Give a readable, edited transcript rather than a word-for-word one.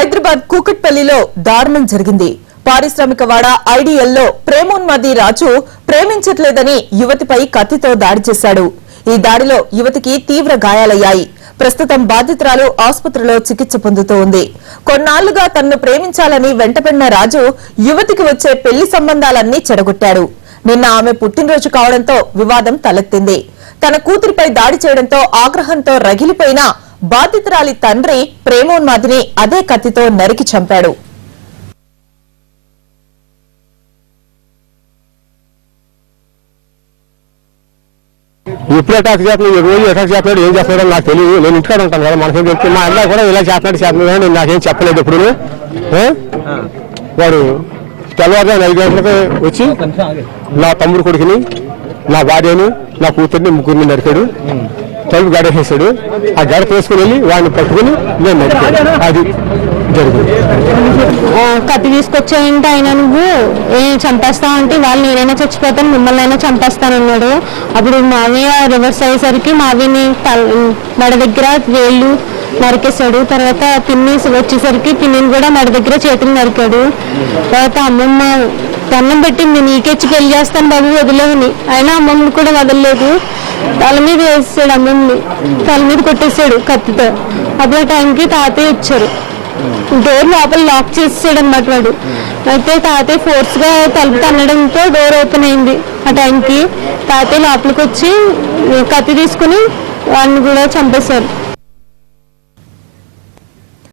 హైదరాబాద్ కూకట్పల్లిలో దారుణం జరిగింది. పారిశ్రామికవాడ ఐడిఎల్లో ప్రేమోన్మాది రాజు ప్రేమించట్లేదని యువతిపై కత్తితో దాడి చేశాడు. ఈ దాడిలో యువతికి తీవ్ర గాయాలయ్యాయి. ప్రస్తుతం బాధితురాలు ఆసుపత్రిలో చికిత్స పొందుతూ ఉంది. కొన్నాళ్లుగా తనను ప్రేమించాలని వెంటపడిన రాజు యువతికి వచ్చే పెళ్లి సంబంధాలన్నీ చెడగొట్టాడు. నిన్న ఆమె పుట్టినరోజు కావడంతో వివాదం తలెత్తింది. తన కూతురిపై దాడి చేయడంతో ఆగ్రహంతో రగిలిపోయిన బాధితురాలి తండ్రి ప్రేమోన్మాదిని అదే కత్తితో నరికి చంపాడు. ఇప్పుడు అటాక్ చేస్తున్నాడు, రోజు అటాక్ చేస్తున్నాడు. ఏం చేస్తున్నాడో నాకు తెలియదు. నేను ఇంటికాడ ఉంటాను కదా, మనకేం తెలుస్తుంది. మా అన్న కూడా ఇలా చేస్తున్నాడు నేను నాకేం చెప్పలేదు ఎప్పుడు. వాడు తెల్లవారుజామున 5 గంటలకు వచ్చి నా తమ్ముడు కొడుకుని, నా భార్యను, నా కూతుర్ని, ముగ్గురిని నరికాడు. తలుపు గడేసాడు. ఆ గడ తీసుకుని వెళ్ళి వాడిని పట్టుకుని నేను నరికాడు. అది జరిగింది. కత్తి తీసుకొచ్చాయంటే ఆయన నువ్వు చంపేస్తావు అంటే వాళ్ళు నేనైనా చచ్చిపోతాను, మిమ్మల్ని అయినా చంపేస్తానన్నాడు. అప్పుడు మావయ్య రివర్స్ అయ్యేసరికి మావయ్యని మెడ దగ్గర వేళ్ళు నరికేశాడు. తర్వాత పిన్ని వచ్చేసరికి పిన్నిని కూడా మెడ దగ్గర చేతులు నరికాడు. తర్వాత అమ్మమ్మ దండం పెట్టింది, నీకెచ్చి పెళ్లి చేస్తాను బాబు వదిలేవని. అయినా అమ్మమ్మని కూడా వదలలేదు. తల మీద వేసాడు, అమ్మమ్మని తల మీద కొట్టేశాడు కత్తితో. అదే టైంకి తాతయ్య వచ్చారు. డోర్ లోపల లాక్ చేసాడు అన్నమాట వాడు. అయితే తాతయ్య ఫోర్స్ గా తలుపు తన్నడంతో డోర్ ఓపెన్ అయింది. ఆ టైంకి తాతయ్య లోపలికి వచ్చి కత్తి తీసుకుని వాడిని కూడా చంపేశారు.